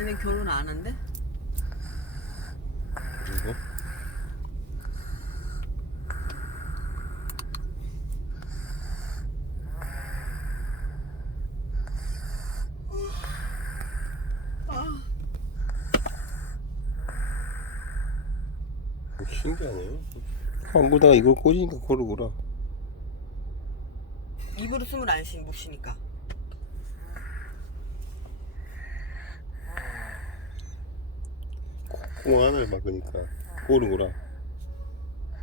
걔는 결혼 안 한대? 그리고 신기하네. 한국다가 이걸 꽂으니까 그러구나. 입으로 숨을 못 쉬니까. 콩 하나를 막으니까 그러구나.